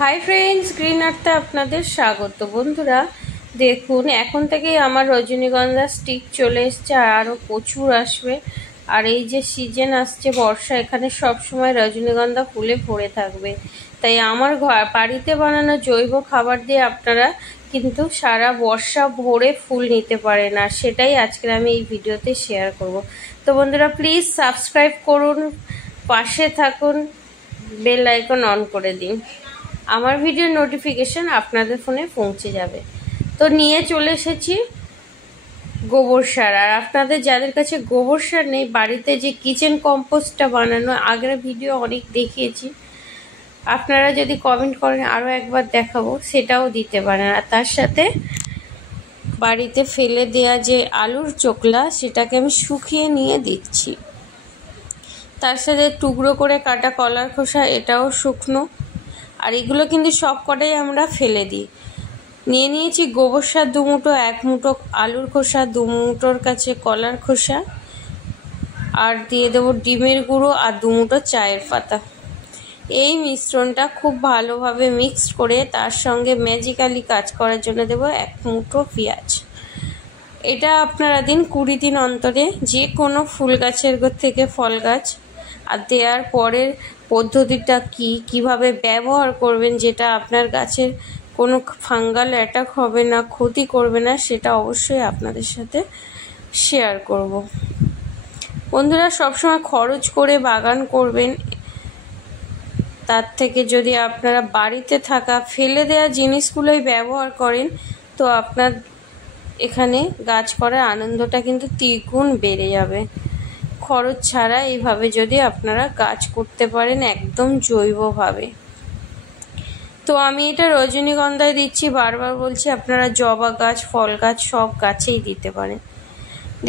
Hi friends, green আর্থে আপনাদের স্বাগত। বন্ধুরা দেখুন, এখন থেকেই আমার রজনীগন্ধা স্টিক চলে এসছে আর আরও প্রচুর আসবে। আর এই যে সিজন আসছে বর্ষা, এখানে সব সময় রজনীগন্ধা ফুলে ভরে থাকবে। তাই আমার বাড়িতে বানানো জৈব খাবার দিয়ে আপনারা কিন্তু সারা বর্ষা ভরে ফুল নিতে পারেন, আর সেটাই আজকে আমি এই ভিডিওতে শেয়ার করব। তো বন্ধুরা প্লিজ সাবস্ক্রাইব করুন, পাশে থাকুন, বেল আইকন অন করে দিন, আমার ভিডিওর নোটিফিকেশন আপনাদের ফোনে পৌঁছে যাবে। তো নিয়ে চলে এসেছি গোবর সার। আর আপনাদের যাদের কাছে গোবর সার নেই, বাড়িতে যে কিচেন কম্পোস্টটা বানানো আগের ভিডিও অনেক দেখিয়েছি, আপনারা যদি কমেন্ট করেন আরও একবার দেখাবো, সেটাও দিতে পারেন। আর তার সাথে বাড়িতে ফেলে দেয়া যে আলুর চোকলা, সেটাকে আমি শুকিয়ে নিয়ে দিচ্ছি। তার সাথে টুকরো করে কাটা কলার খোসা, এটাও শুকনো। আর এগুলো কিন্তু সব কটাই আমরা ফেলে দিই। নিয়ে নিয়েছি গোবর সার 2 মুঠো, 1 মুঠো আলুর খোসা, 2 মুঠোর কাছে কলার খোসা, আর দিয়ে দেবো ডিমের গুঁড়ো আর 2 মুঠো চায়ের পাতা। এই মিশ্রণটা খুব ভালোভাবে মিক্সড করে তার সঙ্গে ম্যাজিক্যালি কাজ করার জন্য দেবো 1 মুঠো পেঁয়াজ। এটা আপনারা দিন 20 দিন অন্তরে, যে কোনো ফুল গাছের থেকে ফল গাছ। আর দেওয়ার পরের পদ্ধতিটা কিভাবে ব্যবহার করবেন, যেটা আপনার গাছের কোনো ফাঙ্গাল অ্যাটাক হবে না, ক্ষতি করবে না, সেটা অবশ্যই আপনাদের সাথে শেয়ার করব। বন্ধুরা সবসময় খরচ করে বাগান করবেন, তার থেকে যদি আপনারা বাড়িতে থাকা ফেলে দেওয়া জিনিসগুলোই ব্যবহার করেন, তো আপনার এখানে গাছ করার আনন্দটা কিন্তু দ্বিগুণ বেড়ে যাবে। খরচ ছাড়া এইভাবে যদি আপনারা গাছ করতে পারেন একদম জৈবভাবে। তো আমি এটা রজনীগন্ধায় দিচ্ছি, বারবার বলছি আপনারা জবা গাছ, ফল গাছ সব গাছেই দিতে পারেন।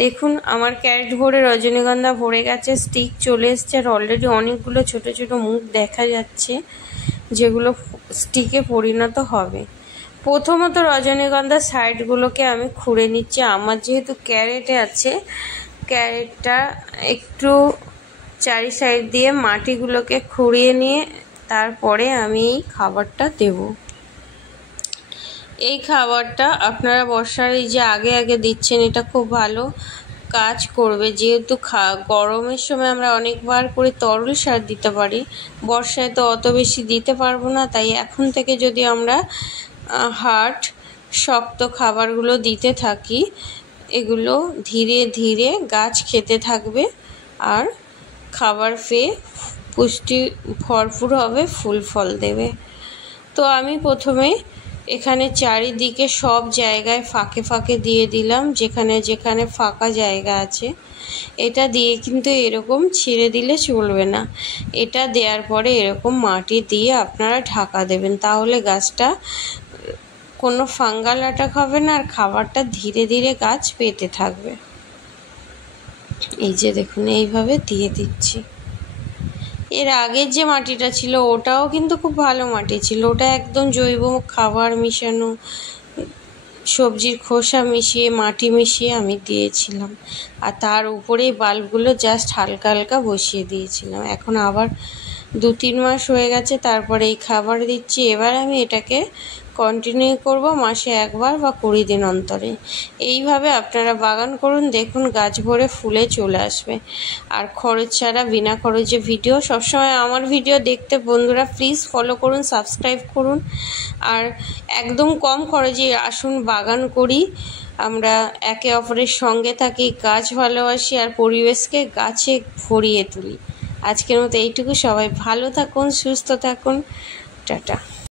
দেখুন আমার ক্যারেট ভরে রজনীগন্ধা ভরে গেছে, স্টিক চলে এসছে, আর অলরেডি অনেকগুলো ছোট ছোট মুখ দেখা যাচ্ছে, যেগুলো স্টিকে পরিণত হবে। প্রথমত রজনীগন্ধার সাইডগুলোকে আমি খুঁড়ে নিচ্ছি। আমার যেহেতু ক্যারেটে আছে, ক্যারেটটা একটু চারি সাইড দিয়ে মাটিগুলোকে খুঁড়িয়ে নিয়ে তারপরে আমি এই খাবারটা দেব। এই খাবারটা আপনারা বর্ষার এই যে আগে আগে দিচ্ছেন, এটা খুব ভালো কাজ করবে। যেহেতু গরমের সময় আমরা অনেকবার করে তরল সার দিতে পারি, বর্ষায় তো অত বেশি দিতে পারবো না। তাই এখন থেকে যদি আমরা হার্ড শক্ত খাবারগুলো দিতে থাকি, এগুলো ধীরে ধীরে গাছ খেতে থাকবে আর খাবার পেয়ে পুষ্টি ভরপুর হবে, ফুল ফল দেবে। তো আমি প্রথমে এখানে চারিদিকে সব জায়গায় ফাঁকে ফাঁকে দিয়ে দিলাম, যেখানে যেখানে ফাঁকা জায়গা আছে। এটা দিয়ে কিন্তু এরকম ছিঁড়ে দিলে চলবে না, এটা দেওয়ার পরে এরকম মাটি দিয়ে আপনারা ঢাকা দেবেন, তাহলে গাছটা কোনো ফাঙ্গাল অ্যাটাক হবে না আর খাবারটা ধীরে ধীরে গাছ পেতে থাকবে। এই যে দেখুন এইভাবে দিয়ে দিচ্ছি। এর আগের যে মাটিটা ছিল ওটাও কিন্তু খুব ভালো মাটি ছিল, ওটা একদম জৈব খাবার মিশানো, সবজির খোসা মিশিয়ে মাটি মিশিয়ে আমি দিয়েছিলাম। আর তার উপরেই বাল্বগুলো জাস্ট হালকা হালকা বসিয়ে দিয়েছিলাম। এখন আবার 2-3 মাস হয়ে গেছে, তারপরে এই খাবার দিচ্ছি। এবার আমি এটাকে কন্টিনিউ করব মাসে 1 বার বা 20 দিন অন্তরে। এইভাবে আপনারা বাগান করুন, দেখুন গাছ ভরে ফুলে চলে আসবে। আর খরচ ছাড়া বিনা খরচে ভিডিও, সবসময় আমার ভিডিও দেখতে বন্ধুরা প্লিজ ফলো করুন, সাবস্ক্রাইব করুন। আর একদম কম খরচে আসুন বাগান করি, আমরা একে অপরের সঙ্গে থাকি, গাছ ভালোবাসি আর পরিবেশকে গাছে ভরিয়ে তুলি। আজকের মতো এইটুকু। সবাই ভালো থাকুন, সুস্থ থাকুন, টাটা।